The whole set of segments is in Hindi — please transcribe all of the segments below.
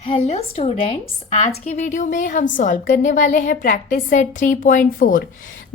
हेलो स्टूडेंट्स, आज की वीडियो में हम सॉल्व करने वाले हैं प्रैक्टिस सेट 3.4।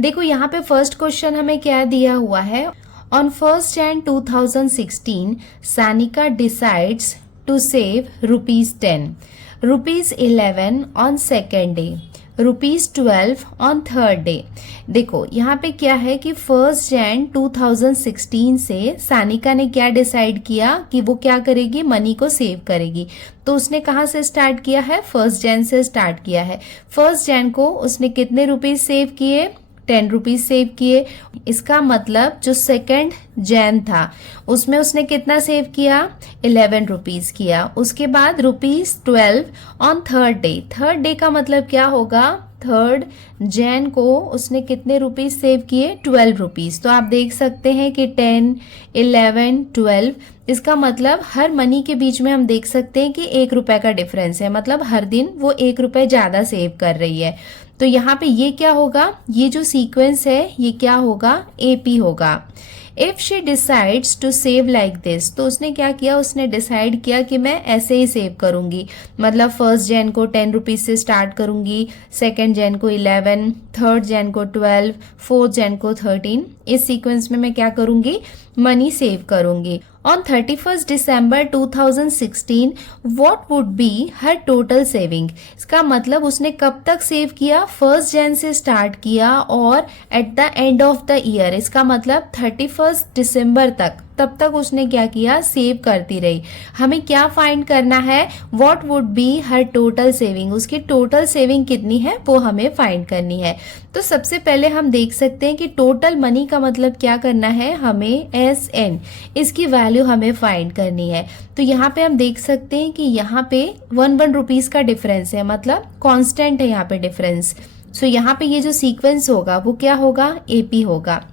देखो यहाँ पे फर्स्ट क्वेश्चन हमें क्या दिया हुआ है। On 1st Jan 2016 Sanika decides to save ₹10, ₹11 on second day, ₹12 on third day. देखो यहाँ पे क्या है कि 1st Jan 2016 से सानिका ने क्या डिसाइड किया कि वो क्या करेगी, मनी को सेव करेगी। तो उसने कहाँ से स्टार्ट किया है, 1st Jan से स्टार्ट किया है। 1st Jan को उसने कितने रुपीज सेव किए, 10 रुपीज सेव किए। इसका मतलब जो 2nd Jan था उसमें उसने कितना सेव किया, 11 रुपीज किया। उसके बाद ₹12 on third day. Third day का मतलब क्या होगा, 3rd Jan को उसने कितने रुपीज सेव किए, 12 रुपीज। तो आप देख सकते हैं कि 10, 11, 12, इसका मतलब हर मनी के बीच में हम देख सकते हैं कि ₹1 का डिफरेंस है, मतलब हर दिन वो ₹1 ज्यादा सेव कर रही है। तो यहाँ पे ये क्या होगा, ये जो सीक्वेंस है ये क्या होगा, AP होगा। If she decides to save like this, तो उसने क्या किया, उसने डिसाइड किया कि मैं ऐसे ही सेव करूंगी। मतलब 1st Jan को 10 रुपीज से स्टार्ट करूंगी, 2nd Jan को 11, 3rd Jan को 12, 4th Jan को 13। इस सीक्वेंस में मैं क्या करूंगी, मनी सेव करूंगी। On 31st December 2016 what would be her total saving. इसका मतलब उसने कब तक सेव किया, 1st Jan से स्टार्ट किया और at the end of the year, इसका मतलब 31st December तब तक उसने क्या किया, सेव करती रही। हमें क्या फाइंड करना है, what would be her total saving, उसकी टोटल सेविंग कितनी है वो हमें फाइंड करनी है। तो सबसे पहले हम देख सकते हैं कि टोटल मनी का मतलब क्या करना है, हमें SN, इसकी वैल्यू हमें फाइंड करनी है। तो यहाँ पे हम देख सकते हैं कि यहाँ पे 1 रुपीज का डिफरेंस है, मतलब कांस्टेंट है यहाँ पे डिफरेंस। सो यहाँ पे ये जो सीक्वेंस होगा वो क्या होगा, AP होगा।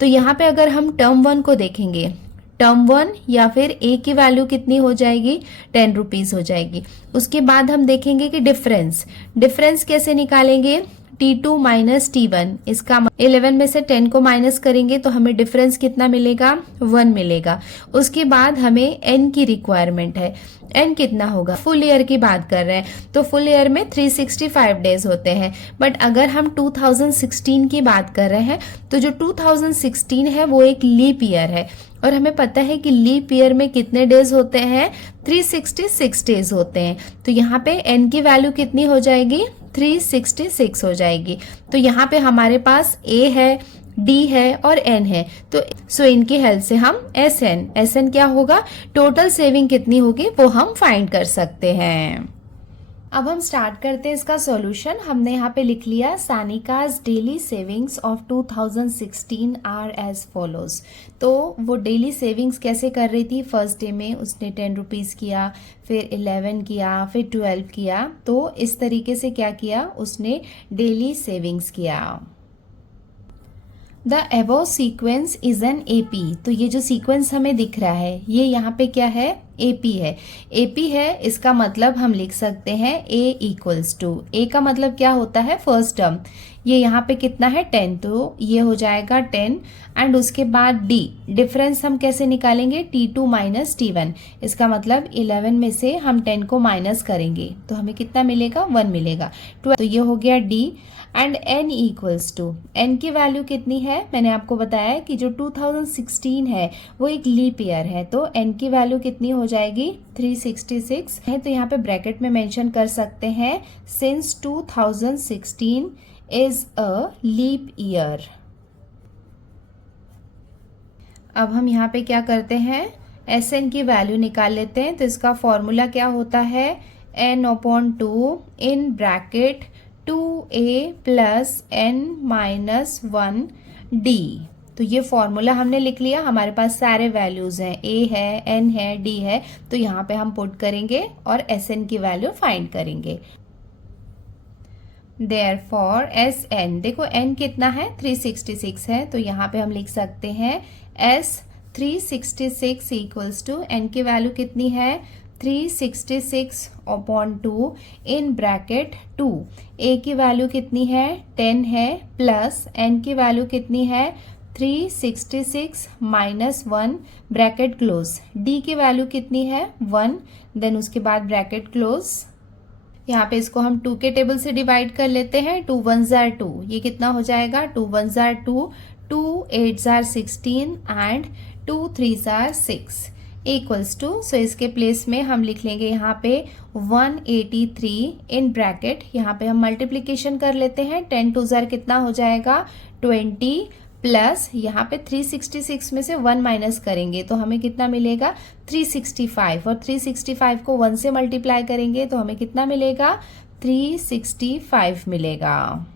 तो यहाँ पे अगर हम टर्म 1 को देखेंगे, टर्म 1 या फिर A की वैल्यू कितनी हो जाएगी, 10 रुपीज हो जाएगी। उसके बाद हम देखेंगे कि डिफरेंस कैसे निकालेंगे, T2 माइनस T1, इसका 11 में से 10 को माइनस करेंगे तो हमें डिफरेंस कितना मिलेगा, 1 मिलेगा। उसके बाद हमें N की रिक्वायरमेंट है, N कितना होगा, फुल ईयर की बात कर रहे हैं तो फुल ईयर में 365 डेज होते हैं। बट अगर हम 2016 की बात कर रहे हैं तो जो 2016 है वो एक लीप ईयर है और हमें पता है कि लीप ईयर में कितने डेज होते हैं, 366 डेज होते हैं। तो यहाँ पे N की वैल्यू कितनी हो जाएगी, 366 हो जाएगी। तो यहाँ पे हमारे पास A है, D है और N है। तो सो इनकी हेल्प से हम SN क्या होगा, टोटल सेविंग कितनी होगी वो हम फाइंड कर सकते हैं। अब हम स्टार्ट करते हैं इसका सॉल्यूशन। हमने यहाँ पे लिख लिया, Sanika's daily savings of 2016 are as follows. तो वो डेली सेविंग्स कैसे कर रही थी, फर्स्ट डे में उसने 10 रुपीज़ किया, फिर 11 किया, फिर 12 किया। तो इस तरीके से क्या किया, उसने डेली सेविंग्स किया। The above sequence is an AP। तो ये जो सीक्वेंस हमें दिख रहा है ये यहाँ पे क्या है, AP है। AP है, इसका मतलब हम लिख सकते हैं A इक्वल्स टू, A का मतलब क्या होता है, फर्स्ट टर्म। ये यहाँ पे कितना है, 10, तो ये हो जाएगा 10। एंड उसके बाद D, डिफरेंस हम कैसे निकालेंगे, T2 माइनस T1, इसका मतलब 11 में से हम 10 को माइनस करेंगे तो हमें कितना मिलेगा, 1 मिलेगा। तो ये हो गया D। And N equals to, N की वैल्यू कितनी है, मैंने आपको बताया कि जो 2016 है वो एक लीप ईयर है, तो N की वैल्यू कितनी हो जाएगी, 366 है। तो यहाँ पे ब्रैकेट में मेंशन कर सकते हैं, since 2016 is a leap year. अब हम यहाँ पे क्या करते हैं, SN की वैल्यू निकाल लेते हैं। तो इसका फॉर्मूला क्या होता है, N/2 in bracket 2A plus N minus 1D। तो ये फॉर्मूला हमने लिख लिया, हमारे पास सारे वैल्यूज हैं, A है, N है, D है। तो यहाँ पे हम पुट करेंगे और SN की वैल्यू फाइंड करेंगे। Therefore SN, देखो N कितना है, 366 है। तो यहाँ पे हम लिख सकते हैं S 366 इक्वल्स टू, N की वैल्यू कितनी है, 366/2 इन ब्रैकेट 2। A की वैल्यू कितनी है, 10 है, प्लस N की वैल्यू कितनी है, 366 माइनस 1 ब्रैकेट क्लोज। D की वैल्यू कितनी है, 1, देन उसके बाद ब्रैकेट क्लोज यहाँ पे इसको हम 2 के टेबल से डिवाइड कर लेते हैं। 2 1 जार 2, ये कितना हो जाएगा? 2 1 जार 2, 2 8 जार 16 एंड 2 3 जार 6 इक्वल्स टू, सो इसके प्लेस में हम लिख लेंगे यहाँ पे 183 इन ब्रैकेट। यहाँ पे हम मल्टीप्लीकेशन कर लेते हैं। 10 2 जार कितना हो जाएगा? 20 प्लस यहाँ पे 366 में से 1 माइनस करेंगे तो हमें कितना मिलेगा? 365, और 365 को 1 से मल्टीप्लाई करेंगे तो हमें कितना मिलेगा? 365 मिलेगा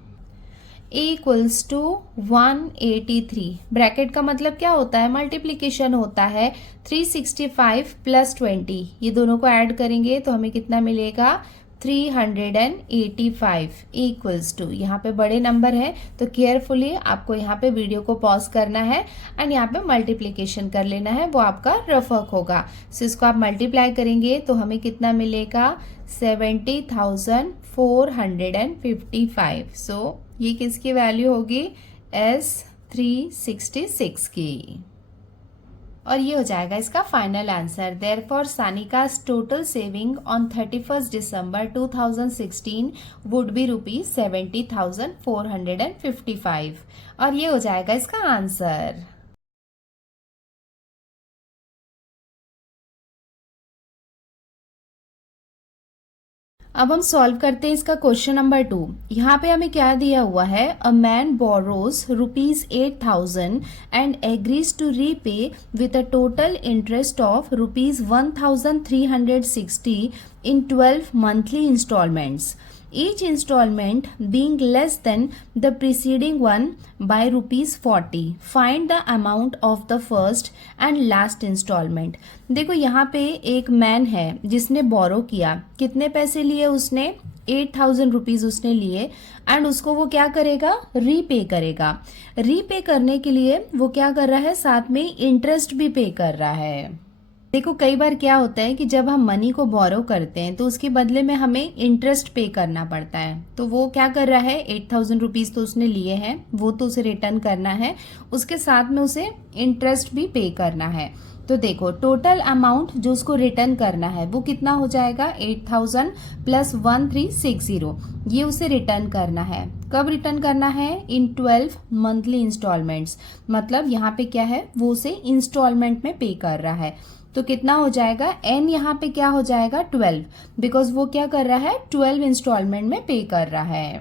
इक्वल्स टू 183। ब्रैकेट का मतलब क्या होता है? मल्टीप्लीकेशन होता है। 365 प्लस 20, ये दोनों को ऐड करेंगे तो हमें कितना मिलेगा? 385 इक्वल्स टू, यहाँ पे बड़े नंबर है तो केयरफुली आपको यहाँ पे वीडियो को पॉज करना है एंड यहाँ पे मल्टीप्लिकेशन कर लेना है, वो आपका रफ वर्क होगा। सो इसको आप मल्टीप्लाई करेंगे तो हमें कितना मिलेगा? 70,455। सो ये किसकी वैल्यू होगी? S366 की। और ये हो जाएगा इसका final answer. Therefore Sanika's total saving on 31st December 2016 would be ₹70,455। और ये हो जाएगा इसका आंसर। अब हम सॉल्व करते हैं इसका क्वेश्चन नंबर 2। यहाँ पे हमें क्या दिया हुआ है? A man borrows ₹8,000 and agrees to repay with a total interest of ₹1,360 in 12 monthly installments, each installment being less than the preceding one by ₹40. Find the amount of the first and last installment. देखो यहाँ पे एक मैन है जिसने बोरो किया। कितने पैसे लिए उसने? 8,000 रुपीज उसने लिए एंड उसको वो क्या करेगा? रीपे करेगा। रीपे करने के लिए वो क्या कर रहा है? साथ में इंटरेस्ट भी पे कर रहा है। देखो कई बार क्या होता है कि जब हम मनी को बोरो करते हैं तो उसके बदले में हमें इंटरेस्ट पे करना पड़ता है। तो वो क्या कर रहा है? 8,000 रुपीज तो उसने लिए हैं, वो तो उसे रिटर्न करना है, उसके साथ में उसे इंटरेस्ट भी पे करना है। तो देखो टोटल अमाउंट जो उसको रिटर्न करना है वो कितना हो जाएगा? 8,000 प्लस 1,360, ये उसे रिटर्न करना है। कब रिटर्न करना है? इन 12 मंथली इंस्टॉलमेंट्स। मतलब यहाँ पे क्या है? वो उसे इंस्टॉलमेंट में पे कर रहा है। तो कितना हो जाएगा? n यहाँ पे क्या हो जाएगा? 12, बिकॉज वो क्या कर रहा है? 12 इंस्टॉलमेंट में पे कर रहा है।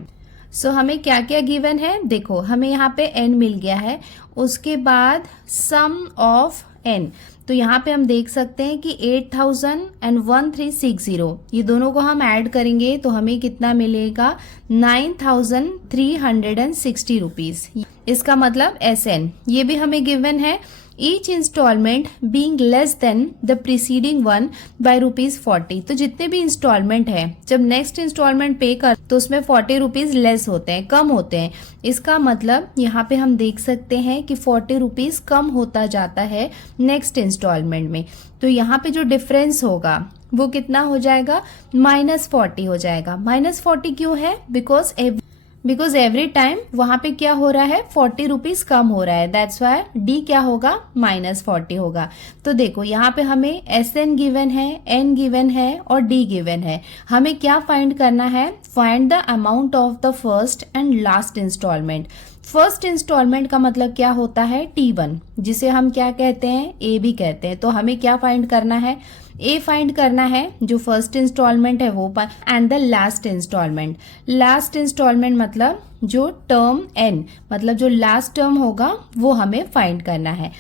सो हमें क्या क्या गिवन है? देखो हमें यहाँ पे n मिल गया है, उसके बाद सम ऑफ n। तो यहाँ पे हम देख सकते हैं कि 8,000 एंड 1,360, ये दोनों को हम ऐड करेंगे तो हमें कितना मिलेगा? 9,360 रुपीज। इसका मतलब SN, ये भी हमें गिवन है। Each installment being less than the preceding one by ₹40। तो जितने भी इंस्टॉलमेंट है, जब नेक्स्ट इंस्टॉलमेंट पे कर तो उसमें 40 रुपीज लेस होते हैं, कम होते हैं। इसका मतलब यहाँ पे हम देख सकते हैं कि 40 रुपीज कम होता जाता है नेक्स्ट इंस्टॉलमेंट में। तो यहाँ पे जो डिफरेंस होगा वो कितना हो जाएगा? -40 हो जाएगा। -40 क्यों है? बिकॉज एवरी टाइम वहां पे क्या हो रहा है? 40 रुपीज कम हो रहा है। दैट्स वाई डी क्या होगा? -40 होगा। तो देखो यहाँ पे हमें SN गिवन है, N गिवन है और D गिवन है। हमें क्या फाइंड करना है? Find the amount of the first and last installment. First installment का मतलब क्या होता है? T1, जिसे हम क्या कहते हैं? A भी कहते हैं। तो हमें क्या फाइंड करना है? A फाइंड करना है, जो फर्स्ट इंस्टॉलमेंट है वो, and the last installment. Last installment मतलब जो टर्म N, मतलब जो लास्ट टर्म होगा वो हमें फाइंड करना है।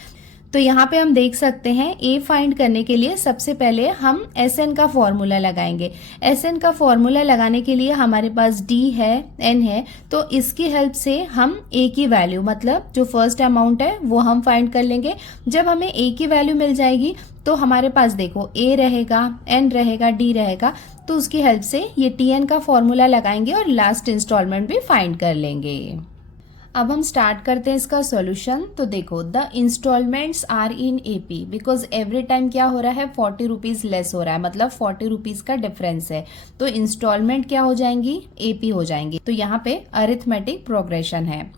तो यहाँ पे हम देख सकते हैं A फाइंड करने के लिए सबसे पहले हम SN का फॉर्मूला लगाएंगे। SN का फॉर्मूला लगाने के लिए हमारे पास D है, N है, तो इसकी हेल्प से हम A की वैल्यू, मतलब जो फर्स्ट अमाउंट है वो हम फाइंड कर लेंगे। जब हमें A की वैल्यू मिल जाएगी तो हमारे पास देखो A रहेगा, N रहेगा, D रहेगा, तो उसकी हेल्प से ये TN का फॉर्मूला लगाएंगे और लास्ट इंस्टॉलमेंट भी फाइंड कर लेंगे। अब हम स्टार्ट करते हैं इसका सॉल्यूशन। तो देखो the installments are in AP, because every time क्या हो रहा है? 40 रुपीज लेस हो रहा है, मतलब 40 रुपीज का डिफरेंस है। तो इंस्टॉलमेंट क्या हो जाएंगी? AP हो जाएंगी। तो यहाँ पे अरिथमेटिक प्रोग्रेशन है।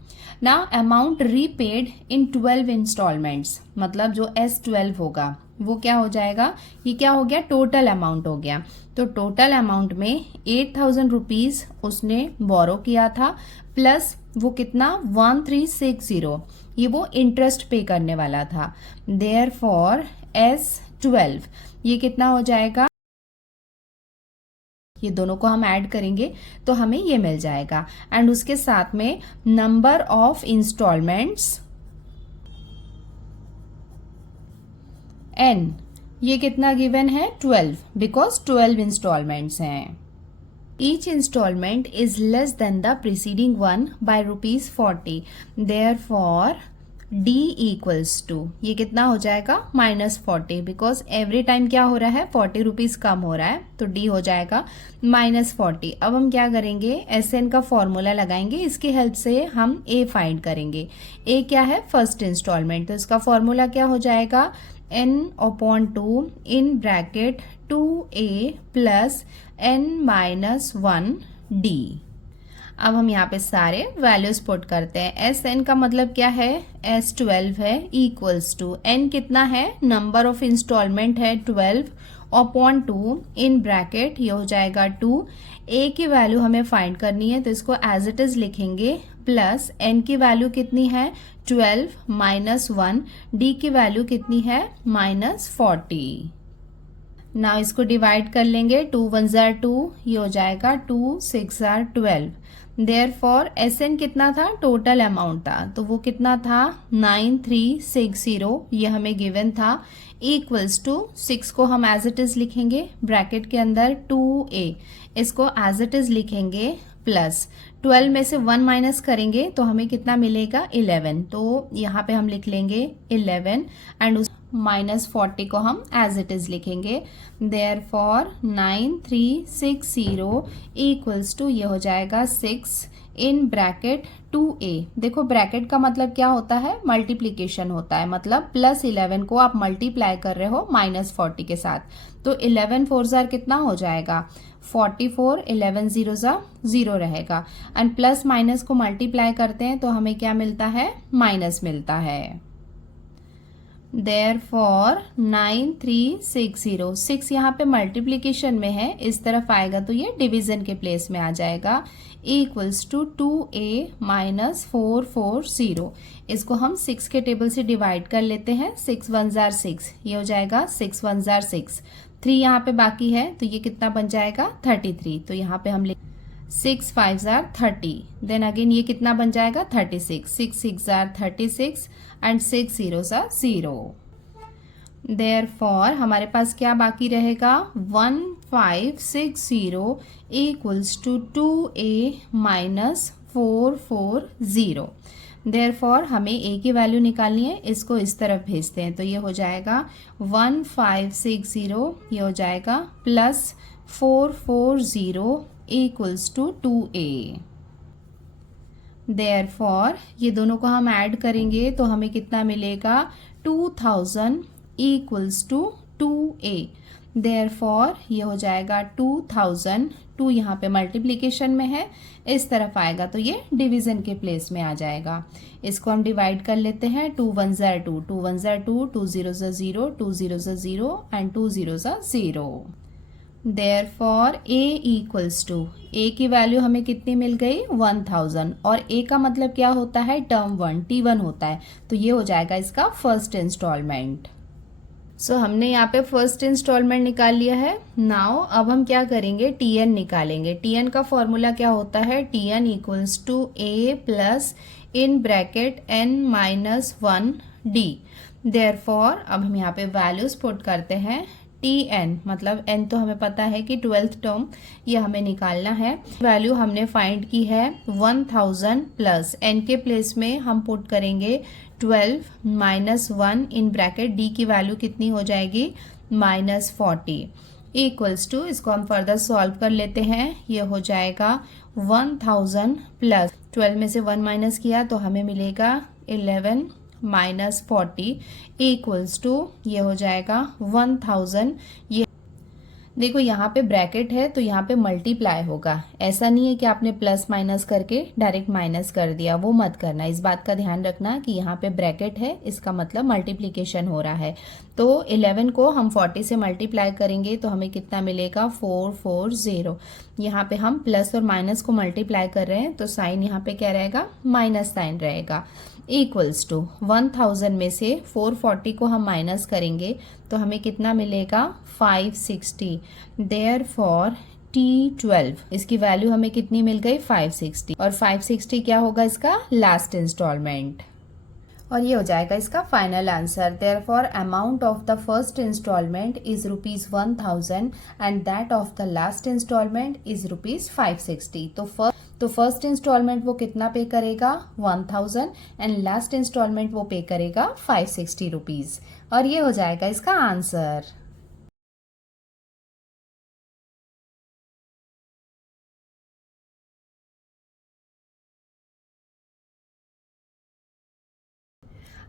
ना अमाउंट रीपेड इन 12 इंस्टॉलमेंट्स, मतलब जो S12 होगा वो क्या हो जाएगा, ये क्या हो गया, टोटल अमाउंट हो गया। तो टोटल अमाउंट में 8,000 रुपीज उसने बोरो किया था, प्लस वो कितना 1360, ये वो इंटरेस्ट पे करने वाला था। देयर फॉर S12 ये कितना हो जाएगा, ये दोनों को हम ऐड करेंगे तो हमें ये मिल जाएगा। एंड उसके साथ में नंबर ऑफ इंस्टॉलमेंट्स n, ये कितना गिवन है 12, बिकॉज 12 इंस्टॉलमेंट्स हैं। Each installment is less than the preceding one by ₹40, therefore D equals to, ये कितना हो जाएगा -40, बिकॉज एवरी टाइम क्या हो रहा है 40 रुपीज कम हो रहा है, तो D हो जाएगा -40। अब हम क्या करेंगे, SN का फॉर्मूला लगाएंगे, इसकी हेल्प से हम A फाइंड करेंगे। A क्या है, फर्स्ट इंस्टॉलमेंट, तो इसका फॉर्मूला क्या हो जाएगा n/2 in bracket 2A plus n-1D। अब हम यहाँ पे सारे वैल्यूज पुट करते हैं। SN का मतलब क्या है, S12 है, इक्वल्स टू N कितना है, नंबर ऑफ इंस्टॉलमेंट है 12/2 इन ब्रैकेट, ये हो जाएगा 2। A की वैल्यू हमें फाइंड करनी है, तो इसको एज इट इज लिखेंगे, प्लस N की वैल्यू कितनी है 12 -1, D की वैल्यू कितनी है -40। नाउ इसको डिवाइड कर लेंगे, 2 1 जार 2, ये हो जाएगा 2 6 जार 12। देयर फॉर SN कितना था, टोटल अमाउंट था, तो वो कितना था 9360, ये हमें गिवन था, इक्वल्स टू 6 को हम एज इट इज लिखेंगे ब्रैकेट के अंदर 2A, इसको एज इट इज लिखेंगे, प्लस 12 में से 1 माइनस करेंगे तो हमें कितना मिलेगा 11, तो यहाँ पे हम लिख लेंगे 11 एंड उस -40 को हम एज इट इज लिखेंगे। देयर फॉर 9360 इक्वल्स टू, ये हो जाएगा 6 इन ब्रैकेट 2A। देखो ब्रैकेट का मतलब क्या होता है, मल्टीप्लीकेशन होता है, मतलब +11 को आप मल्टीप्लाई कर रहे हो -40 के साथ, तो 11 4 जार कितना हो जाएगा 44, 11 0 ज़ा 0 रहेगा, एंड प्लस माइनस को मल्टीप्लाई करते हैं तो हमें क्या मिलता है, माइनस मिलता है। देयर फॉर 9360, 6 यहाँ पे मल्टीप्लीकेशन में है, इस तरफ आएगा तो ये डिवीजन के प्लेस में आ जाएगा, इक्वल्स टू 2A -440। इसको हम 6 के टेबल से डिवाइड कर लेते हैं, 6 1 जार 6, ये हो जाएगा 6 1 जार 6, 3 यहाँ पे बाकी है तो ये कितना बन जाएगा 33, तो यहाँ पे हम 6 5 जार 30, देन अगेन ये कितना बन जाएगा 36, 6 6 जार 36 एंड 6 0 ज़ा 0। देयर फॉर हमारे पास क्या बाकी रहेगा 1560 equals to 2A -440। Therefore हमें A की वैल्यू निकालनी है, इसको इस तरफ भेजते हैं, तो ये हो जाएगा 1560, ये हो जाएगा plus 440 equals to 2A। Therefore ये दोनों को हम ऐड करेंगे तो हमें कितना मिलेगा 2000 equals to 2A। Therefore ये हो जाएगा 2000, 2 यहाँ पे मल्टीप्लीकेशन में है, इस तरफ आएगा तो ये डिवीजन के प्लेस में आ जाएगा। इसको हम डिवाइड कर लेते हैं, 2 1 जार 2, 2 1 जार 2, 2 0 ज़ा 0, 2 0 ज़ा 0 एंड 2 0 ज़ा 0। Therefore A equals to, A की वैल्यू हमें कितनी मिल गई 1000, और A का मतलब क्या होता है, टर्म 1 T1 होता है, तो ये हो जाएगा इसका फर्स्ट इंस्टॉलमेंट। सो हमने यहाँ पे फर्स्ट इंस्टॉलमेंट निकाल लिया है। नाउ अब हम क्या करेंगे, TN निकालेंगे। TN का फॉर्मूला क्या होता है, TN equals to A plus in bracket n-1D। Therefore अब हम यहाँ पे वैल्यूज पुट करते हैं, TN मतलब n तो हमें पता है कि 12th टर्म, ये हमें निकालना है। वैल्यू हमने फाइंड की है 1000 प्लस n के प्लेस में हम पुट करेंगे 12 -1 इन ब्रैकेट D की वैल्यू कितनी हो जाएगी -40 इक्वल्स टू, इसको हम फर्दर सॉल्व कर लेते हैं, ये हो जाएगा 1000 प्लस 12 में से 1 माइनस किया तो हमें मिलेगा 11 -40 इक्वल्स टू, ये हो जाएगा 1000, ये देखो यहाँ पे ब्रैकेट है तो यहाँ पे मल्टीप्लाई होगा, ऐसा नहीं है कि आपने प्लस माइनस करके डायरेक्ट माइनस कर दिया, वो मत करना। इस बात का ध्यान रखना कि यहाँ पे ब्रैकेट है, इसका मतलब मल्टीप्लिकेशन हो रहा है। तो 11 को हम 40 से मल्टीप्लाई करेंगे तो हमें कितना मिलेगा 440। यहाँ पे हम प्लस और माइनस को मल्टीप्लाई कर रहे हैं तो साइन यहाँ पे क्या रहेगा, माइनस साइन रहेगा। इक्वल्स टू 1000 में से 440 को हम माइनस करेंगे तो हमें कितना मिलेगा 560। देयरफॉर T12 इसकी वैल्यू हमें कितनी मिल गई 560, और 560 क्या होगा इसका लास्ट इंस्टॉलमेंट, और ये हो जाएगा इसका final answer. Therefore amount of the first installment is ₹1000 and that of the last installment is ₹560। तो फर्स्ट इंस्टॉलमेंट वो कितना पे करेगा 1000 एंड लास्ट इंस्टॉलमेंट वो पे करेगा 560 रुपीज, और ये हो जाएगा इसका आंसर।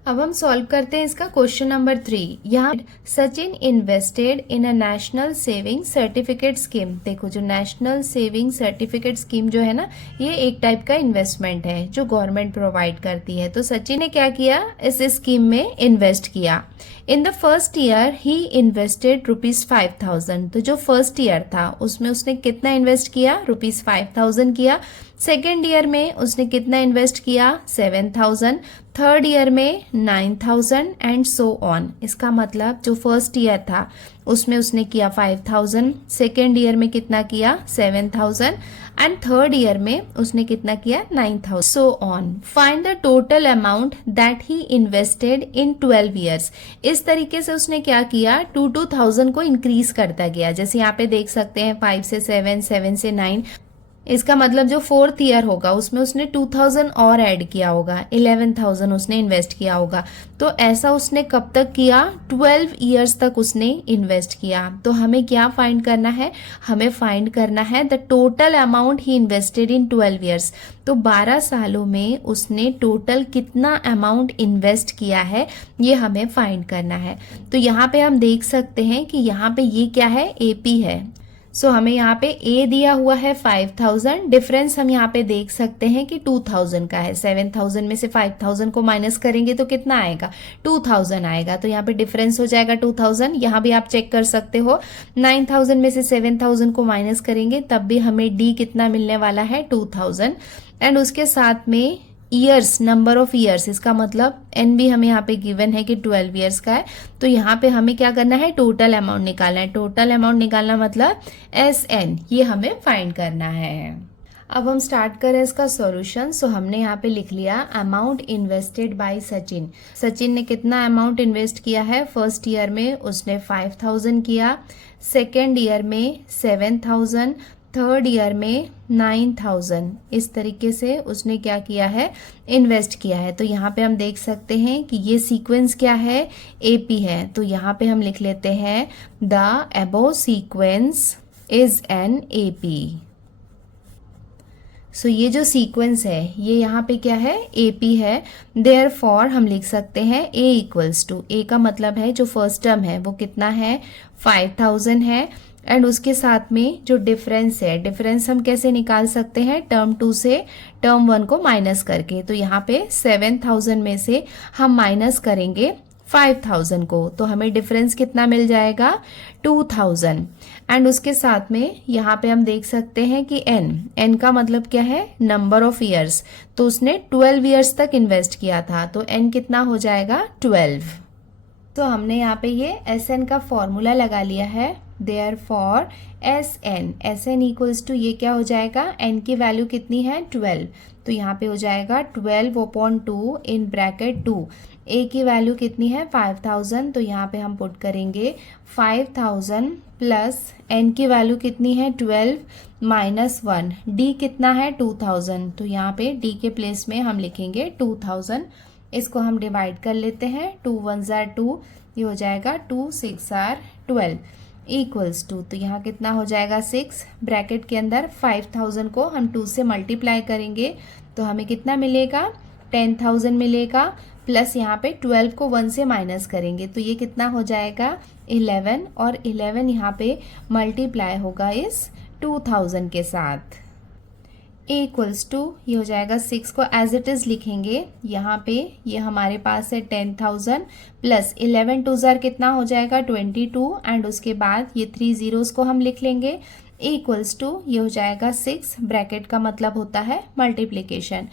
अब हम सॉल्व करते हैं इसका क्वेश्चन नंबर 3। यहाँ Sachin invested in a national saving certificate scheme. देखो जो नेशनल सेविंग सर्टिफिकेट स्कीम जो है ना, ये एक टाइप का इन्वेस्टमेंट है जो गवर्नमेंट प्रोवाइड करती है। तो सचिन ने क्या किया, इस स्कीम में इन्वेस्ट किया। इन the first year he invested ₹5000। तो जो फर्स्ट ईयर था उसमें उसने कितना इन्वेस्ट किया, ₹5000 किया। सेकेंड ईयर में उसने कितना इन्वेस्ट किया 7000, थर्ड ईयर में 9000 एंड सो ऑन। इसका मतलब जो फर्स्ट ईयर था उसमें उसने किया 5000, सेकेंड ईयर में कितना किया 7000 एंड थर्ड ईयर में उसने कितना किया 9000, so on. Find the total amount that he invested in 12 years. इस तरीके से उसने क्या किया 2000 को इंक्रीज करता गया। जैसे यहाँ पे देख सकते हैं 5 से 7, 7 से 9। इसका मतलब जो फोर्थ ईयर होगा उसमें उसने 2000 और ऐड किया होगा, 11000 उसने इन्वेस्ट किया होगा। तो ऐसा उसने कब तक किया 12 ईयर्स तक उसने इन्वेस्ट किया। तो हमें क्या फाइंड करना है, हमें फाइंड करना है the total amount he invested in 12 years. तो 12 सालों में उसने टोटल कितना अमाउंट इन्वेस्ट किया है ये हमें फाइंड करना है। तो यहाँ पे हम देख सकते हैं कि यहाँ पे ये क्या है, AP है। सो हमें यहाँ पे A दिया हुआ है 5000, डिफरेंस हम यहाँ पे देख सकते हैं कि 2000 का है। 7000 में से 5000 को माइनस करेंगे तो कितना आएगा 2000 आएगा। तो यहाँ पे डिफरेंस हो जाएगा 2000। यहाँ भी आप चेक कर सकते हो 9000 में से 7000 को माइनस करेंगे तब भी हमें D कितना मिलने वाला है 2000, एंड उसके साथ में ईयर्स, नंबर ऑफ ईयर्स, इसका मतलब N भी हमें यहाँ पे गिवन है कि 12 ईयर्स का है। तो यहाँ पे हमें क्या करना है, टोटल अमाउंट निकालना है। टोटल अमाउंट निकालना मतलब SN, ये हमें फाइंड करना है। अब हम स्टार्ट करें इसका सॉल्यूशन। सो हमने यहाँ पे लिख लिया amount invested bye Sachin. Sachin ने कितना अमाउंट इन्वेस्ट किया है, फर्स्ट ईयर में उसने 5000 किया, सेकेंड ईयर में 7000, थर्ड ईयर में 9000। इस तरीके से उसने क्या किया है, इन्वेस्ट किया है। तो यहाँ पे हम देख सकते हैं कि ये सीक्वेंस क्या है, AP है। तो यहाँ पे हम लिख लेते हैं the above sequence is an AP। सो ये जो सीक्वेंस है ये यहाँ पे क्या है, AP है। देयरफॉर हम लिख सकते हैं A इक्वल्स टू, A का मतलब है जो फर्स्ट टर्म है वो कितना है 5000 है, एंड उसके साथ में जो डिफरेंस है, डिफरेंस हम कैसे निकाल सकते हैं, टर्म 2 से टर्म 1 को माइनस करके। तो यहाँ पे 7000 में से हम माइनस करेंगे 5000 को तो हमें डिफरेंस कितना मिल जाएगा 2000, एंड उसके साथ में यहाँ पे हम देख सकते हैं कि N का मतलब क्या है, नंबर ऑफ ईयर्स। तो उसने 12 ईयर्स तक इन्वेस्ट किया था तो N कितना हो जाएगा 12। तो हमने यहाँ पे ये SN का फॉर्मूला लगा लिया है। देयरफॉर SN इक्वल्स टू, ये क्या हो जाएगा, N की वैल्यू कितनी है 12। तो यहाँ पे हो जाएगा 12/2 इन ब्रैकेट 2। A की वैल्यू कितनी है 5000, तो यहाँ पे हम पुट करेंगे 5000 प्लस N की वैल्यू कितनी है 12 माइनस 1, D कितना है 2000। तो यहाँ पे D के प्लेस में हम लिखेंगे 2000। इसको हम डिवाइड कर लेते हैं, 2 1 जार 2, ये हो जाएगा 2 6 आर 12 इक्वल्स टू। तो यहाँ कितना हो जाएगा 6, ब्रैकेट के अंदर 5000 को हम 2 से मल्टीप्लाई करेंगे तो हमें कितना मिलेगा 10000 मिलेगा, प्लस यहाँ पे 12 को 1 से माइनस करेंगे तो ये कितना हो जाएगा 11 और 11 यहाँ पे मल्टीप्लाई होगा इस 2000 के साथ। ए इक्वल्स टू ये हो जाएगा 6 को एज इट इज़ लिखेंगे यहाँ पे। ये हमारे पास है 10,000 प्लस 11 टू ज़ार कितना हो जाएगा 22 एंड उसके बाद ये 3 ज़ीरोज़ को हम लिख लेंगे। ए इक्वल्स टू ये हो जाएगा 6, ब्रैकेट का मतलब होता है मल्टीप्लिकेशन।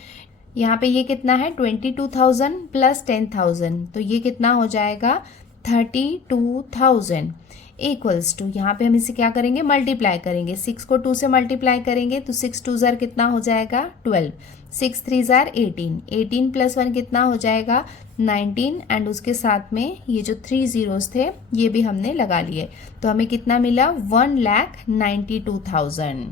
यहाँ पे ये कितना है 22,000 प्लस 10,000 तो ये कितना हो जाएगा 32,000 इक्वल्स टू यहाँ पे हम इसे क्या करेंगे मल्टीप्लाई करेंगे। 6 को 2 से मल्टीप्लाई करेंगे तो 6 2 ज़ार कितना हो जाएगा 12, 6 3 ज़ार 18, 18 प्लस 1 कितना हो जाएगा 19 एंड उसके साथ में ये जो 3 ज़ीरोज़ थे ये भी हमने लगा लिए तो हमें कितना मिला 1,92,000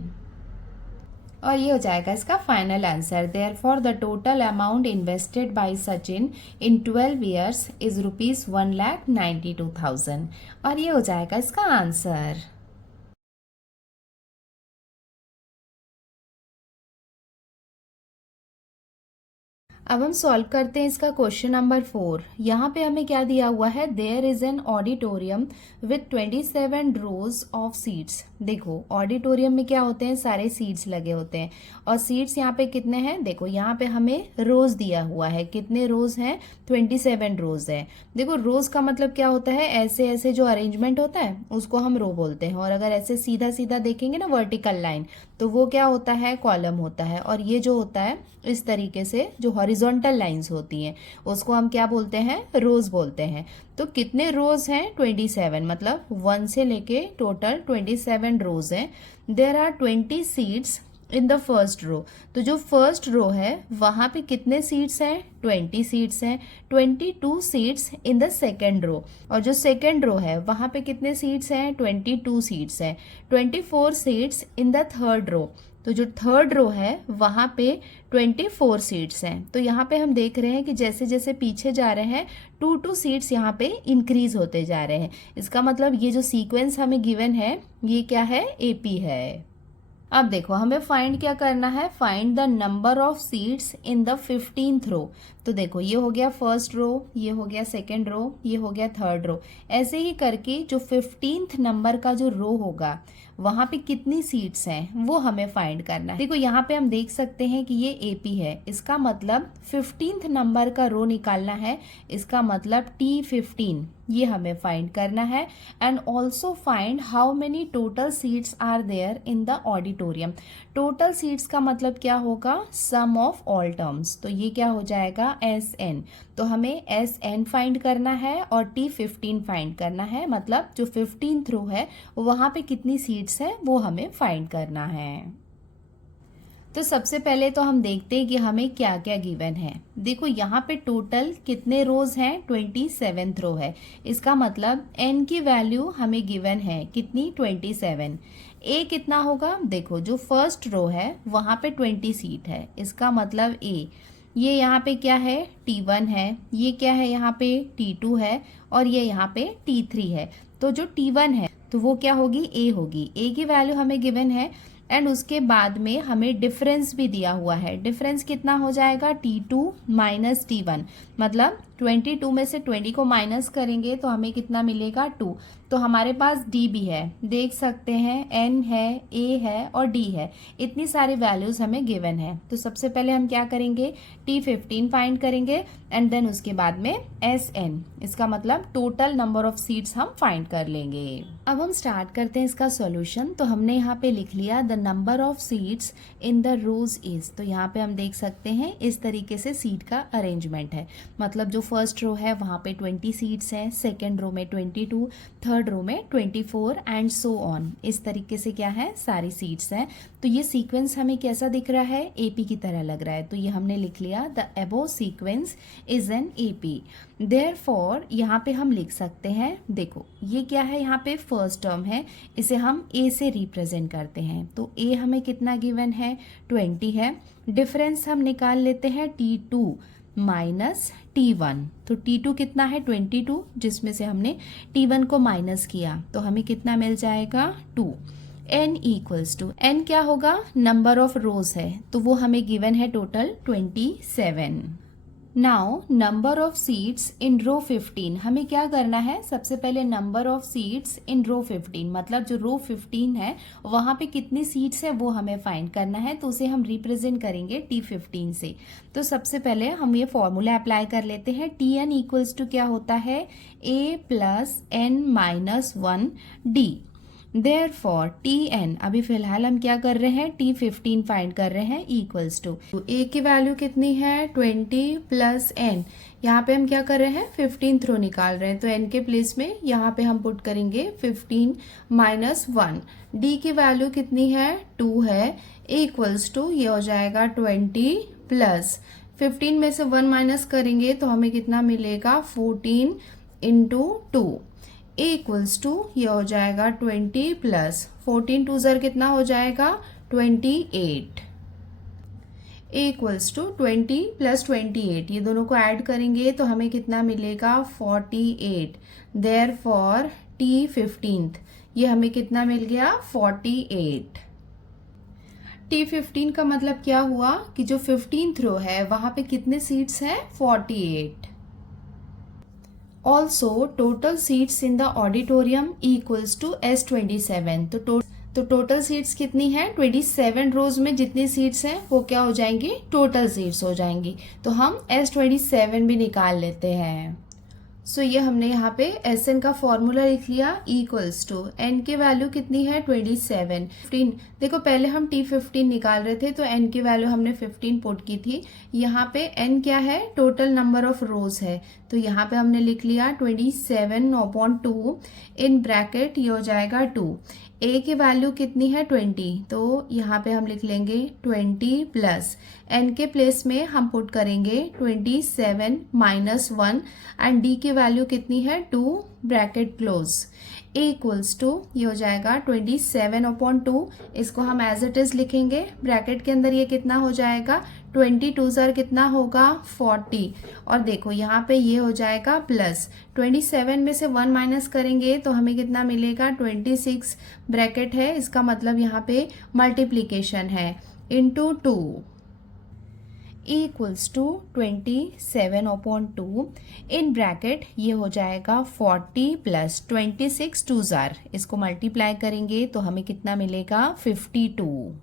और ये हो जाएगा इसका final answer. Therefore the total amount invested bye Sachin in 12 years is ₹1,92,000 और ये हो जाएगा इसका आंसर। अब हम सॉल्व करते हैं इसका क्वेश्चन नंबर 4। यहाँ पे हमें क्या दिया हुआ है, there is an auditorium with 27 rows of seats. देखो ऑडिटोरियम में क्या होते हैं, सारे सीट्स लगे होते हैं और सीट्स यहाँ पे कितने हैं, देखो यहाँ पे हमें रोज दिया हुआ है, कितने रोज हैं 27 रोज है। देखो रोज का मतलब क्या होता है, ऐसे ऐसे जो अरेंजमेंट होता है उसको हम रो बोलते हैं और अगर ऐसे सीधा सीधा देखेंगे ना वर्टिकल लाइन तो वो क्या होता है कॉलम होता है और ये जो होता है इस तरीके से जो हॉरिजॉन्टल लाइंस होती हैं उसको हम क्या बोलते हैं रोज बोलते हैं। तो कितने रोज हैं 27 मतलब 1 से लेके टोटल 27 रोज हैं। There are 20 seats in the first row. तो जो फर्स्ट रो है वहां पे कितने सीट्स हैं 20 सीट्स हैं। 22 seats in the second row और जो सेकेंड रो है वहां पे कितने सीट्स हैं 22 सीट्स हैं। 24 seats in the third row. तो जो थर्ड रो है वहां पे 24 सीट्स हैं। तो यहाँ पे हम देख रहे हैं कि जैसे जैसे पीछे जा रहे हैं 2 सीट्स यहाँ पे इंक्रीज होते जा रहे हैं। इसका मतलब ये जो सीक्वेंस हमें गिवन है ये क्या है एपी है। अब देखो हमें फाइंड क्या करना है, find the number of seats in the 15th रो। तो देखो ये हो गया फर्स्ट रो, ये हो गया सेकेंड रो, ये हो गया थर्ड रो। ऐसे ही करके जो 15th नंबर का जो रो होगा वहां पे कितनी सीट्स हैं वो हमें फाइंड करना है। देखो यहाँ पे हम देख सकते हैं कि ये एपी है, इसका मतलब 15th नंबर का रो निकालना है, इसका मतलब T15 ये हमें फाइंड करना है। And also find how many total seats are there in the auditorium. Total seats का मतलब क्या होगा सम ऑफ ऑल टर्म्स, तो ये क्या हो जाएगा SN। तो हमें SN फाइंड करना है और T15 फाइंड करना है, मतलब जो 15th रो है वहां पे कितनी सीट्स है वो हमें फाइंड करना है। तो सबसे पहले तो हम देखते हैं कि हमें क्या क्या गिवन है। देखो यहाँ पे टोटल कितने रोज हैं 27th रो है, इसका मतलब n की वैल्यू हमें गिवन है कितनी 27। a कितना होगा, देखो जो फर्स्ट रो है वहाँ पे 20 सीट है, इसका मतलब a ये यहाँ पे क्या है T1 है, ये क्या है यहाँ पे T2 है और ये यहाँ पे T3 है। तो जो T1 है तो वो क्या होगी a होगी, a की वैल्यू हमें गिवन है। एंड उसके बाद में हमें डिफरेंस भी दिया हुआ है, डिफरेंस कितना हो जाएगा T2 माइनस T1, मतलब 22 में से 20 को माइनस करेंगे तो हमें कितना मिलेगा 2। तो हमारे पास D भी है, देख सकते हैं N है, A है और D है, इतनी सारी वैल्यूज हमें गिवन है। तो सबसे पहले हम क्या करेंगे T15 फाइंड करेंगे एंड देन उसके बाद में SN, इसका मतलब टोटल नंबर ऑफ सीट्स हम फाइंड कर लेंगे। अब हम स्टार्ट करते हैं इसका सॉल्यूशन। तो हमने यहाँ पे लिख लिया the number of seats in the rows is. तो यहाँ पे हम देख सकते हैं इस तरीके से सीट का अरेंजमेंट है, मतलब जो फर्स्ट रो है वहाँ पे 20 सीट्स हैं, सेकेंड रो में 22, थर्ड रो में 24 एंड सो ऑन। इस तरीके से क्या है सारी सीट्स हैं। तो ये सीक्वेंस हमें कैसा दिख रहा है एपी की तरह लग रहा है, तो ये हमने लिख लिया the above sequence is an AP. Therefore यहाँ पे हम लिख सकते हैं, देखो ये क्या है यहाँ पे फर्स्ट टर्म है, इसे हम a से रिप्रेजेंट करते हैं। तो a हमें कितना गिवन है 20 है। डिफरेंस हम निकाल लेते हैं T2 माइनस T1। तो T2 कितना है 22, जिसमें से हमने T1 को माइनस किया तो हमें कितना मिल जाएगा 2। n इक्वल्स टू n क्या होगा नंबर ऑफ रोज है, तो वो हमें गिवन है total 27। Now number of seats in row 15, हमें क्या करना है, सबसे पहले number of seats in row 15 मतलब जो रो 15 है वहाँ पे कितनी सीट्स है वो हमें फाइंड करना है, तो उसे हम रिप्रेजेंट करेंगे T15 से। तो सबसे पहले हम ये फॉर्मूला अप्लाई कर लेते हैं। Tn इक्वल्स टू क्या होता है, a plus n minus 1 d। Therefore Tn, अभी फिलहाल हम क्या कर रहे हैं, T15 फाइंड कर रहे हैं, इक्वल्स टू a की वैल्यू कितनी है 20 प्लस n, यहाँ पे हम क्या कर रहे हैं 15 थ्रो निकाल रहे हैं, तो n के प्लेस में यहाँ पे हम पुट करेंगे 15 माइनस 1। d की वैल्यू कितनी है 2 है, इक्वल्स टू ये हो जाएगा 20 प्लस 15 में से 1 माइनस करेंगे तो हमें कितना मिलेगा 14 इंटू 2 इक्वल्स टू ये हो जाएगा 20 प्लस 14 टू ज़र कितना हो जाएगा 28 इक्वल्स टू 20 प्लस 28, ये दोनों को ऐड करेंगे तो हमें कितना मिलेगा 48। देयरफॉर T15 ये हमें कितना मिल गया 48। T15 का मतलब क्या हुआ कि जो 15th रो है वहां पे कितने सीट्स हैं 48। Also, total seats in the auditorium equals to S27. तो टोटल सीट्स कितनी है 27 रोज में जितनी सीट्स हैं वो क्या हो जाएंगी, टोटल सीट्स हो जाएंगी। तो हम S27 भी निकाल लेते हैं। सो ये हमने यहाँ पे Sn का फॉर्मूला लिख लिया, इक्वल्स टू n की वैल्यू कितनी है 27। 15 देखो पहले हम T15 निकाल रहे थे तो n की वैल्यू हमने 15 पुट की थी। यहाँ पे n क्या है, टोटल नंबर ऑफ रोज है, तो यहाँ पे हमने लिख लिया 27/2 इन ब्रैकेट ये हो जाएगा 2। a की वैल्यू कितनी है 20, तो यहाँ पे हम लिख लेंगे 20 प्लस n के प्लेस में हम पुट करेंगे 27 माइनस 1 एंड d की वैल्यू कितनी है 2 ब्रैकेट क्लोज इक्वल्स टू ये हो जाएगा 27/2। इसको हम एज इट इज लिखेंगे, ब्रैकेट के अंदर ये कितना हो जाएगा 22 ज़र कितना होगा 40, और देखो यहाँ पे ये हो जाएगा प्लस 27 में से 1 माइनस करेंगे तो हमें कितना मिलेगा 26 ब्रैकेट है, इसका मतलब यहाँ पे मल्टीप्लीकेशन है into 2 equals to 27/2 in bracket ये हो जाएगा 40 प्लस 26 टू ज़ार, इसको मल्टीप्लाई करेंगे तो हमें कितना मिलेगा 52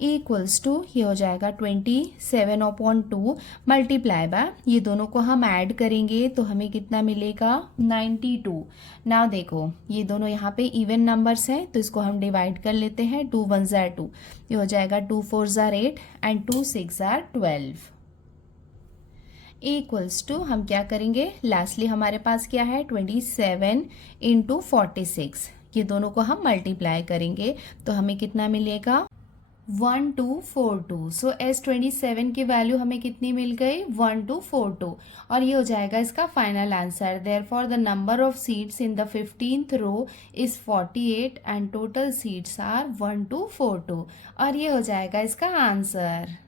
इक्वल्स टू ये हो जाएगा 27/2 मल्टीप्लाई बाय ये दोनों को हम ऐड करेंगे तो हमें कितना मिलेगा 92। नाउ देखो ये दोनों यहाँ पे इवन नंबर्स हैं तो इसको हम डिवाइड कर लेते हैं, 2 1 ज़ार 2, ये हो जाएगा 2 4 ज़ार 8 एंड 2 6 ज़ार 12 इक्वल्स टू हम क्या करेंगे, लास्टली हमारे पास क्या है 27 इंटू 46, ये दोनों को हम मल्टीप्लाई करेंगे तो हमें कितना मिलेगा 1242। सो S27 की वैल्यू हमें कितनी मिल गई 1242, और ये हो जाएगा इसका final answer. Therefore the number of seats in the 15th row is 48 and total seats are 1242, और ये हो जाएगा इसका आंसर।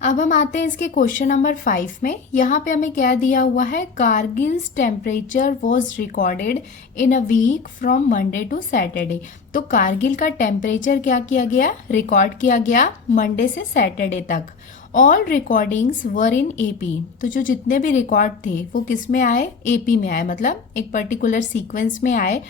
अब हम आते हैं इसके क्वेश्चन नंबर 5 में। यहाँ पे हमें क्या दिया हुआ है, Kargil's temperature was recorded in a week from Monday to Saturday. तो कारगिल का टेम्परेचर क्या किया गया, रिकॉर्ड किया गया मंडे से सैटरडे तक। All recordings were in AP, तो जो जितने भी रिकॉर्ड थे वो किस में आए, एपी में आए, मतलब एक पर्टिकुलर सीक्वेंस में आए।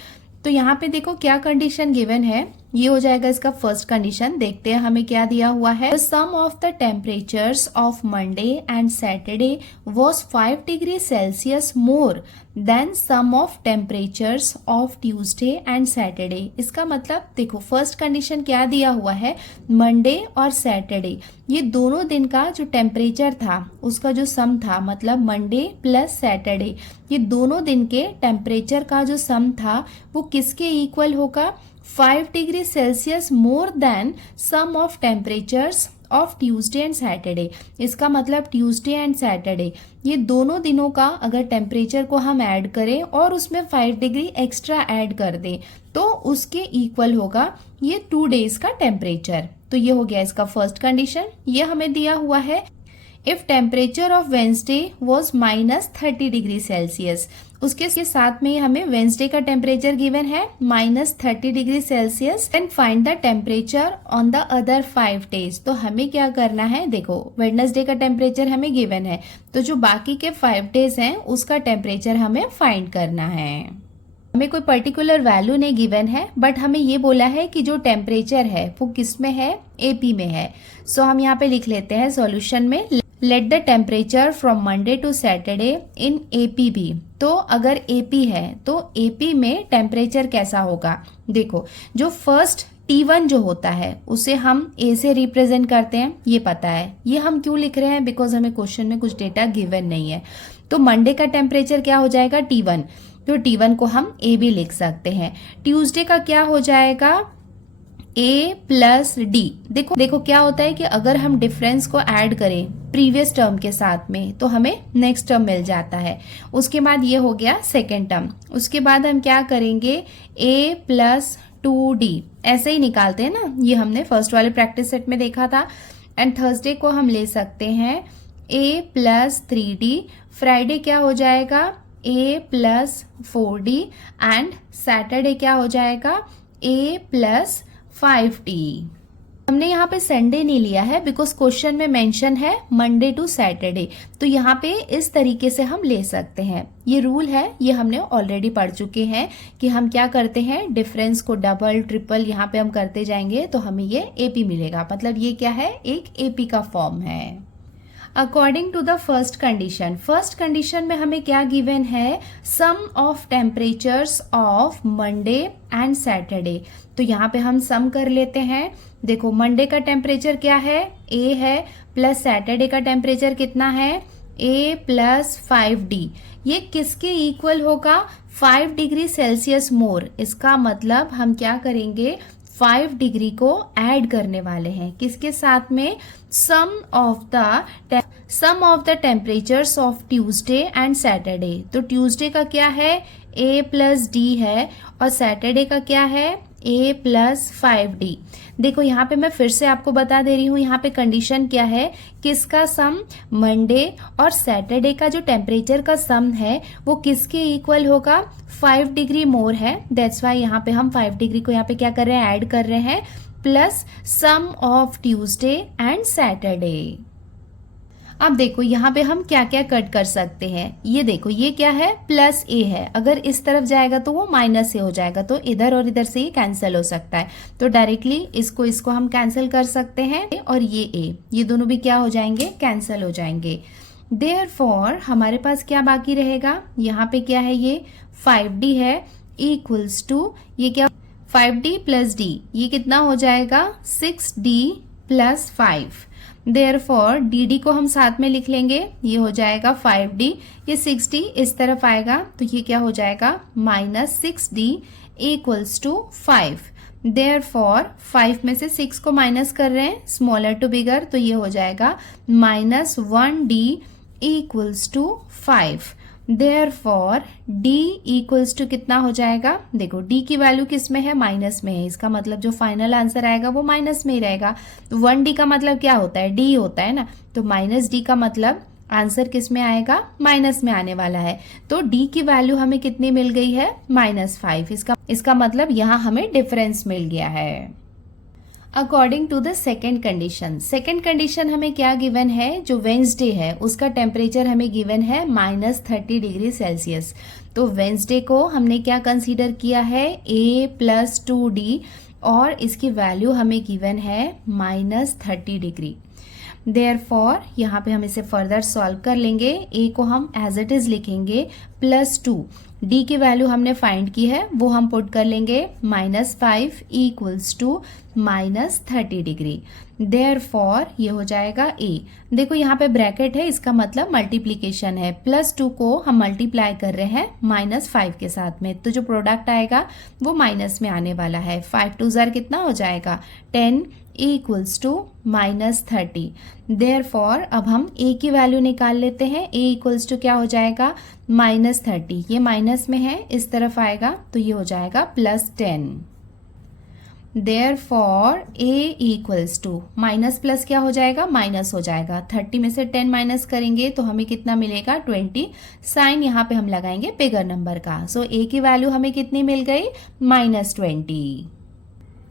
तो यहाँ पे देखो क्या कंडीशन गिवन है, ये हो जाएगा इसका फर्स्ट कंडीशन। देखते हैं हमें क्या दिया हुआ है, the sum of the temperatures of Monday and Saturday was 5 degree Celsius more than sum of temperatures of Tuesday and Saturday. इसका मतलब देखो फर्स्ट कंडीशन क्या दिया हुआ है, मंडे और सैटरडे ये दोनों दिन का जो टेम्परेचर था उसका जो सम था, मतलब मंडे प्लस सैटरडे ये दोनों दिन के टेम्परेचर का जो सम था वो किसके इक्वल होगा, 5 degree Celsius more than sum of temperatures of Tuesday and Saturday. इसका मतलब ट्यूसडे एंड सैटरडे ये दोनों दिनों का अगर टेम्परेचर को हम ऐड करें और उसमें 5 डिग्री एक्स्ट्रा ऐड कर दें तो उसके इक्वल होगा ये 2 डेज का टेम्परेचर। तो ये हो गया इसका फर्स्ट कंडीशन, ये हमें दिया हुआ है। If temperature of Wednesday was -30°C, उसके साथ में हमें वेंसडे का टेम्परेचर गिवन है -30°C, and find the temperature on the other 5 days। तो हमें क्या करना है, देखो वेडनेसडे का टेम्परेचर हमें गिवन है, तो जो बाकी के 5 days हैं उसका टेम्परेचर हमें फाइंड करना है। हमें कोई पर्टिकुलर वैल्यू नहीं गिवन है, बट हमें ये बोला है कि जो टेम्परेचर है वो किस में है, एपी में है। सो हम यहाँ पे लिख लेते हैं सॉल्यूशन में, let the temperature from Monday to Saturday in AP be. तो अगर एपी है तो एपी में टेम्परेचर कैसा होगा, देखो जो फर्स्ट T1 जो होता है उसे हम A से रिप्रेजेंट करते हैं, ये पता है। ये हम क्यों लिख रहे हैं, बिकॉज हमें क्वेश्चन में कुछ डेटा गिवन नहीं है। तो मंडे का टेम्परेचर क्या हो जाएगा, T1, तो T1 को हम A भी लिख सकते हैं। ट्यूसडे का क्या हो जाएगा, A प्लस डी। देखो क्या होता है कि अगर हम डिफरेंस को ऐड करें प्रीवियस टर्म के साथ में तो हमें नेक्स्ट टर्म मिल जाता है। उसके बाद ये हो गया सेकेंड टर्म। उसके बाद हम क्या करेंगे, A प्लस 2D ऐसे ही निकालते हैं ना, ये हमने फर्स्ट वाले प्रैक्टिस सेट में देखा था। एंड थर्सडे को हम ले सकते हैं A प्लस 3D। फ्राइडे क्या हो जाएगा, A plus 4D। And Saturday क्या हो जाएगा, A प्लस 5D। हमने यहाँ पे संडे नहीं लिया है बिकॉज क्वेश्चन में मेंशन है मंडे टू सैटरडे, तो यहाँ पे इस तरीके से हम ले सकते हैं। ये रूल है, ये हमने ऑलरेडी पढ़ चुके हैं कि हम क्या करते हैं, डिफरेंस को डबल ट्रिपल यहाँ पे हम करते जाएंगे तो हमें ये एपी मिलेगा। मतलब ये क्या है, एक एपी का फॉर्म है। According to the first condition में हमें क्या गिवन है, sum of temperatures of Monday and Saturday. तो यहाँ पे हम सम कर लेते हैं। देखो मंडे का टेम्परेचर क्या है, A है, प्लस सैटरडे का टेम्परेचर कितना है, A प्लस 5D। ये किसके इक्वल होगा, 5°C मोर। इसका मतलब हम क्या करेंगे, 5 डिग्री को ऐड करने वाले हैं किसके साथ में, sum of the temperatures of Tuesday and Saturday. तो ट्यूसडे का क्या है, A प्लस D है, और सैटरडे का क्या है, A प्लस 5D। देखो यहाँ पे मैं फिर से आपको बता दे रही हूँ, यहाँ पे कंडीशन क्या है, किसका सम, मंडे और सैटरडे का जो टेम्परेचर का सम है वो किसके इक्वल होगा, 5 डिग्री मोर है। दैट्स वाई यहाँ पे हम 5 डिग्री को यहाँ पे क्या कर रहे हैं, ऐड कर रहे हैं, plus sum of Tuesday and Saturday. अब देखो यहाँ पे हम क्या क्या कट कर सकते हैं, ये देखो ये क्या है, प्लस A है, अगर इस तरफ जाएगा तो वो माइनस A हो जाएगा, तो इधर और इधर से ये कैंसिल हो सकता है। तो डायरेक्टली इसको हम कैंसिल कर सकते हैं, और ये A, ये दोनों भी क्या हो जाएंगे, कैंसिल हो जाएंगे। देयरफॉर हमारे पास क्या बाकी रहेगा, यहाँ पे क्या है, ये 5D है, इक्वल्स टू ये क्या, 5D प्लस D, ये कितना हो जाएगा, 6D प्लस 5। देयरफॉर डी को हम साथ में लिख लेंगे, ये हो जाएगा 5D, ये 6D इस तरफ आएगा तो ये क्या हो जाएगा, -6D इक्वल्स टू 5। देयरफॉर 5 में से 6 को माइनस कर रहे हैं, स्मॉलर टू बिगर, तो ये हो जाएगा -1D equals to 5। Therefore D equals to कितना हो जाएगा, देखो D की वैल्यू किस में है, माइनस में है, इसका मतलब जो फाइनल आंसर आएगा वो माइनस में ही रहेगा। 1D का मतलब क्या होता है, D होता है ना, तो -D का मतलब आंसर किस में आएगा, माइनस में आने वाला है। तो D की वैल्यू हमें कितनी मिल गई है, -5। इसका मतलब यहाँ हमें डिफरेंस मिल गया है। According to the second condition हमें क्या गिवन है, जो वेंसडे है उसका टेम्परेचर हमें गिवन है -30°C। तो वेंसडे को हमने क्या कंसीडर किया है, A प्लस 2D, और इसकी वैल्यू हमें गिवन है -30°। देयरफॉर यहाँ पे हम इसे फर्दर सॉल्व कर लेंगे। A को हम एज इट इज लिखेंगे +2, D की वैल्यू हमने फाइंड की है वो हम पुट कर लेंगे -5 इक्वल्स टू -30°। देयरफॉर ये हो जाएगा A। देखो यहाँ पे ब्रैकेट है, इसका मतलब मल्टीप्लीकेशन है, +2 को हम मल्टीप्लाई कर रहे हैं -5 के साथ में, तो जो प्रोडक्ट आएगा वो माइनस में आने वाला है। 5 2 ज़ार कितना हो जाएगा, 10 इक्वल्स टू -30। देयरफॉर अब हम A की वैल्यू निकाल लेते हैं। A इक्वल्स टू क्या हो जाएगा, -30, ये माइनस में है, इस तरफ आएगा तो ये हो जाएगा +10। Therefore A equals to, minus plus क्या हो जाएगा, माइनस हो जाएगा। 30 में से 10 माइनस करेंगे तो हमें कितना मिलेगा, 20। साइन यहाँ पे हम लगाएंगे बिगर नंबर का। सो ए की वैल्यू हमें कितनी मिल गई, -20।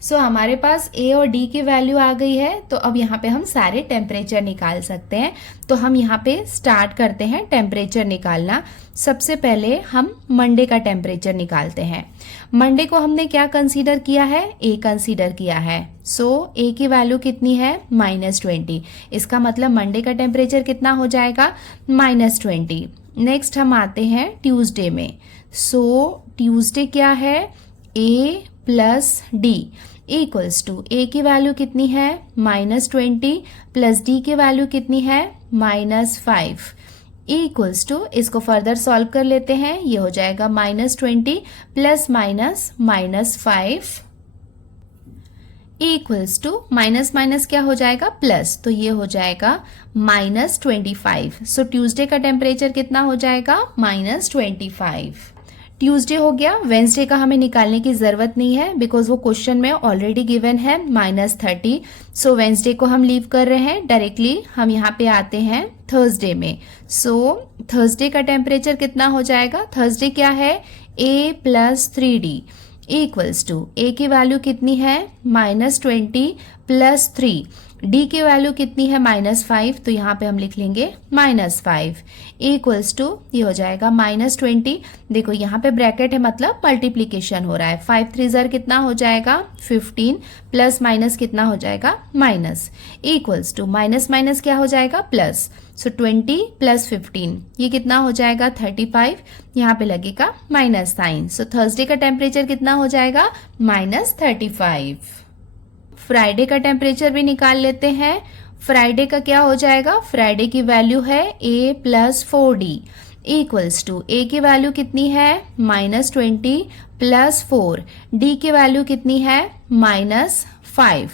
सो हमारे पास ए और डी की वैल्यू आ गई है। तो अब यहाँ पे हम सारे टेम्परेचर निकाल सकते हैं। तो हम यहाँ पे स्टार्ट करते हैं टेम्परेचर निकालना। सबसे पहले हम मंडे का टेम्परेचर निकालते हैं। मंडे को हमने क्या कंसीडर किया है, ए कंसीडर किया है। सो ए की वैल्यू कितनी है, -20। इसका मतलब मंडे का टेम्परेचर कितना हो जाएगा, -20। नेक्स्ट हम आते हैं ट्यूसडे में। सो ट्यूसडे क्या है, ए plus D equals to, a की वैल्यू कितनी है, -20 प्लस डी की वैल्यू कितनी है, -5 इक्वल्स टू, इसको फर्दर सॉल्व कर लेते हैं। ये हो जाएगा -20 plus -5 equals to, minus minus क्या हो जाएगा, प्लस, तो ये हो जाएगा -25। सो ट्यूसडे का टेम्परेचर कितना हो जाएगा, -25। ट्यूसडे हो गया। वेंसडे का हमें निकालने की जरूरत नहीं है बिकॉज वो क्वेश्चन में ऑलरेडी गिवन है -30। सो वेंसडे को हम लीव कर रहे हैं। डायरेक्टली हम यहाँ पे आते हैं थर्सडे में। सो थर्सडे का टेम्परेचर कितना हो जाएगा, थर्सडे क्या है, a plus 3d equals to, a की वैल्यू कितनी है, -20 प्लस 3, डी की वैल्यू कितनी है, -5, तो यहाँ पे हम लिख लेंगे -5 इक्वल्स टू, ये हो जाएगा -20। देखो यहाँ पे ब्रैकेट है मतलब मल्टीप्लीकेशन हो रहा है। 5 3 ज़र कितना हो जाएगा, 15 प्लस माइनस कितना हो जाएगा, minus equals to, minus minus क्या हो जाएगा, प्लस। सो 20 प्लस 15 ये कितना हो जाएगा, 35। यहाँ पे लगेगा माइनस साइन। सो थर्सडे का टेम्परेचर कितना हो जाएगा, -35। फ्राइडे का टेम्परेचर भी निकाल लेते हैं। फ्राइडे का क्या हो जाएगा, फ्राइडे की वैल्यू है a plus 4d equals to, a की वैल्यू कितनी है, -20 प्लस 4, डी की वैल्यू कितनी है, -5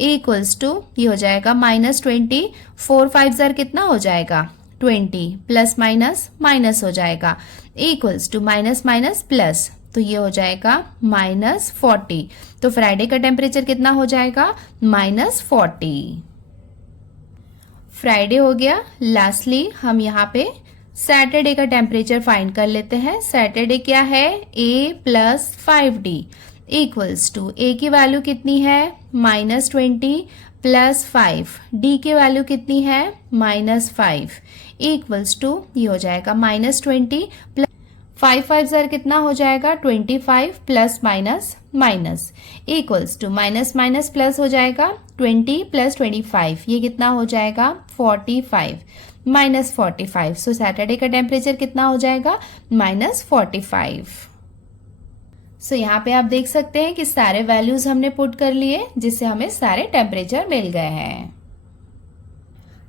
इक्वल्स टू, ये हो जाएगा -20, 4 5 ज़र कितना हो जाएगा, 20 प्लस माइनस माइनस हो जाएगा equals to, minus minus plus, तो ये हो जाएगा -40। तो फ्राइडे का टेम्परेचर कितना हो जाएगा, -40। फ्राइडे हो गया। लास्टली हम यहाँ पे सैटरडे का टेम्परेचर फाइंड कर लेते हैं। सैटरडे क्या है, a plus 5d equals to, a की वैल्यू कितनी है, -20 प्लस 5, डी की वैल्यू कितनी है, -5 इक्वल्स टू, ये हो जाएगा -20 प्लस 5 5 ज़र कितना हो जाएगा, 25 plus minus minus equals to, minus minus plus हो जाएगा, 20 प्लस 25 ये कितना हो जाएगा, 45 -45। सो सैटरडे का टेम्परेचर कितना हो जाएगा, -45। सो यहाँ पे आप देख सकते हैं कि सारे वैल्यूज हमने पुट कर लिए जिससे हमें सारे टेम्परेचर मिल गए हैं।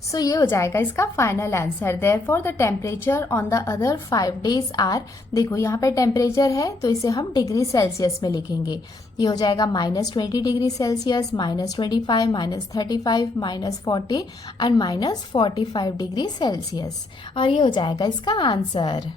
सो ये हो जाएगा इसका final answer. Therefore the temperature on the other 5 days are, देखो यहाँ पे टेम्परेचर है तो इसे हम डिग्री सेल्सियस में लिखेंगे। ये हो जाएगा -20 degree Celsius, -25, -35, -40 and -45 degree Celsius. और ये हो जाएगा इसका आंसर।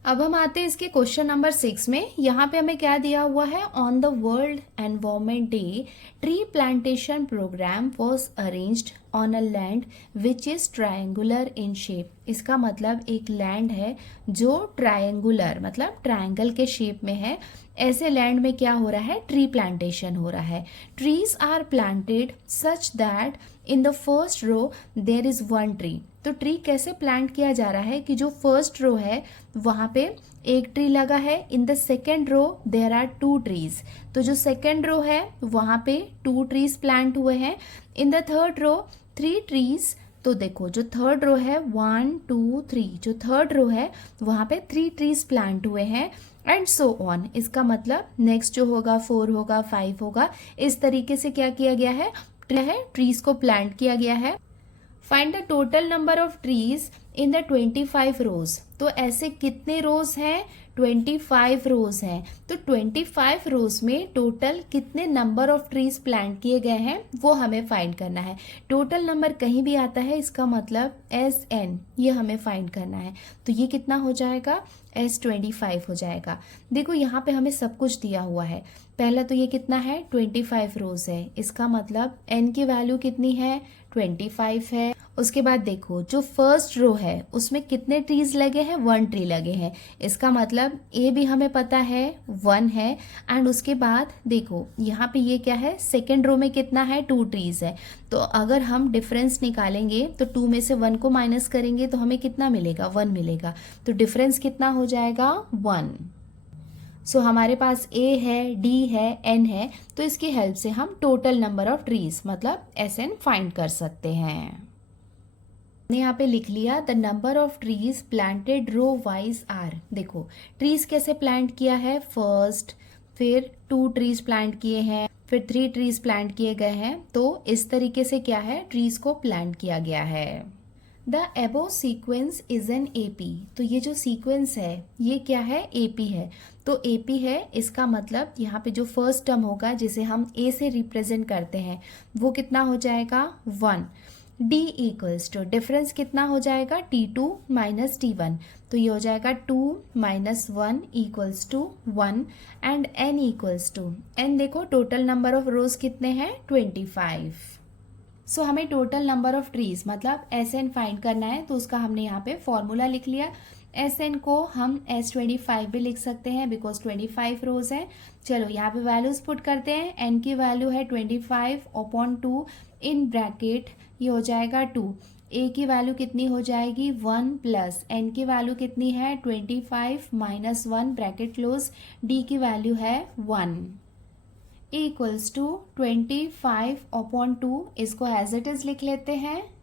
अब हम आते हैं इसके क्वेश्चन नंबर 6 में। यहाँ पे हमें क्या दिया हुआ है, on the world environment day tree plantation program was arranged on a land which is triangular in shape. इसका मतलब एक लैंड है जो ट्रायंगुलर मतलब ट्रायंगल के शेप में है। ऐसे लैंड में क्या हो रहा है, ट्री प्लांटेशन हो रहा है। Trees are planted such that in the first row there is one tree. तो ट्री कैसे प्लांट किया जा रहा है कि जो फर्स्ट रो है वहाँ पे एक ट्री लगा है, in the second row there are 2 trees. तो जो सेकेंड रो है वहाँ पे 2 ट्रीज प्लांट हुए हैं। In the third row 3 trees. तो देखो जो थर्ड रो है 1 2 3, जो थर्ड रो है वहाँ पे 3 ट्रीज प्लांट हुए हैं एंड सो ऑन। इसका मतलब नेक्स्ट जो होगा 4 होगा 5 होगा, इस तरीके से क्या किया गया है, ट्रीज को प्लांट किया गया है। Find the total number of trees in the 25 रोज। तो ऐसे कितने रोज हैं? 25 रोज हैं। तो 25 रोज में टोटल कितने नंबर ऑफ ट्रीज प्लांट किए गए हैं वो हमें फाइंड करना है। टोटल नंबर कहीं भी आता है, इसका मतलब SN, ये हमें फाइंड करना है। तो ये कितना हो जाएगा? S25 हो जाएगा। देखो यहाँ पे हमें सब कुछ दिया हुआ है। पहला तो ये कितना है? 25 रोज है, इसका मतलब N की वैल्यू कितनी है? 25 है। उसके बाद देखो जो फर्स्ट रो है उसमें कितने ट्रीज लगे हैं? 1 ट्री लगे हैं, इसका मतलब ए भी हमें पता है 1 है। एंड उसके बाद देखो यहाँ पे ये क्या है? सेकेंड रो में कितना है? 2 ट्रीज है। तो अगर हम डिफरेंस निकालेंगे तो 2 में से 1 को माइनस करेंगे तो हमें कितना मिलेगा? 1 मिलेगा। तो डिफरेंस कितना हो जाएगा? 1। सो हमारे पास A है, D है, N है, तो इसकी हेल्प से हम टोटल नंबर ऑफ ट्रीज मतलब SN फाइंड कर सकते हैं। हमने यहाँ पे लिख लिया the number of trees planted row wise are. देखो ट्रीज कैसे प्लांट किया है? फर्स्ट, फिर 2 ट्रीज प्लांट किए हैं, फिर 3 ट्रीज प्लांट किए गए हैं। तो इस तरीके से क्या है? ट्रीज को प्लांट किया गया है। द एबो सीक्वेंस इज एन AP। तो ये जो सीक्वेंस है ये क्या है? AP है। तो AP है, इसका मतलब यहाँ पे जो फर्स्ट टर्म होगा जिसे हम A से रिप्रेजेंट करते हैं वो कितना हो जाएगा? 1। D इक्वल्स टू डिफरेंस कितना हो जाएगा? T2 minus T1। तो ये हो जाएगा 2 minus 1 equals to 1। And N equals to N, देखो टोटल नंबर ऑफ रोज कितने हैं? 25। सो हमें टोटल नंबर ऑफ ट्रीज मतलब SN फाइंड करना है, तो उसका हमने यहाँ पे फॉर्मूला लिख लिया। SN को हम S25 भी लिख सकते हैं बिकॉज 25 रोज है। चलो यहाँ पे वैल्यूज पुट करते हैं। N की वैल्यू है 25/2 इन ब्रैकेट, ये हो जाएगा 2। A की वैल्यू कितनी हो जाएगी? 1 प्लस N की वैल्यू कितनी है? 25 माइनस 1 ब्रैकेट क्लोज, D की वैल्यू है 1 इक्वल्स टू 25/2। इसको एज इट इज लिख लेते हैं।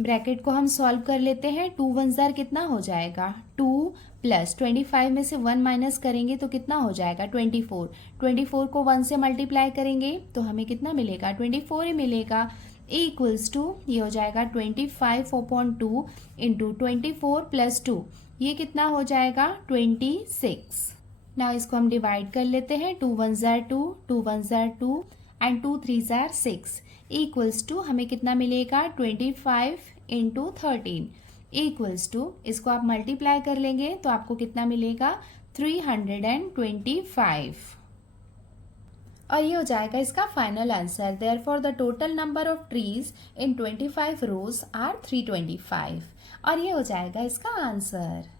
ब्रैकेट को हम सॉल्व कर लेते हैं। 2 1 जार कितना हो जाएगा? 2 प्लस 25 में से 1 माइनस करेंगे तो कितना हो जाएगा? 24। 24 को 1 से मल्टीप्लाई करेंगे तो हमें कितना मिलेगा? 24 ही मिलेगा। इक्वल्स टू ये हो जाएगा 25/2 इंटू 24 प्लस 2, ये कितना हो जाएगा? 26। ना इसको हम डिवाइड कर लेते हैं। 2 1 जार 2, 2 1 जार 2 एंड 2 3 जार 6 इक्वल्स टू हमें कितना मिलेगा? 25 इंटू 13 इक्वल्स टू, इसको आप मल्टीप्लाई कर लेंगे तो आपको कितना मिलेगा? 325। और ये हो जाएगा इसका final answer. Therefore the total number of trees in 25 rows are 325। और ये हो जाएगा इसका आंसर।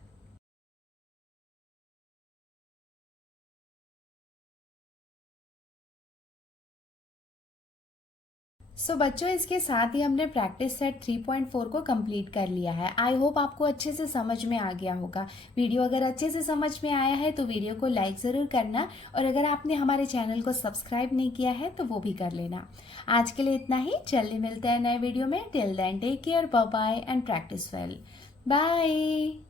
सो बच्चों इसके साथ ही हमने प्रैक्टिस सेट 3.4 को कंप्लीट कर लिया है। आई होप आपको अच्छे से समझ में आ गया होगा। वीडियो अगर अच्छे से समझ में आया है तो वीडियो को लाइक ज़रूर करना, और अगर आपने हमारे चैनल को सब्सक्राइब नहीं किया है तो वो भी कर लेना। आज के लिए इतना ही, जल्दी मिलते हैं नए वीडियो में। Till then take care, bye bye and practice well. Bye.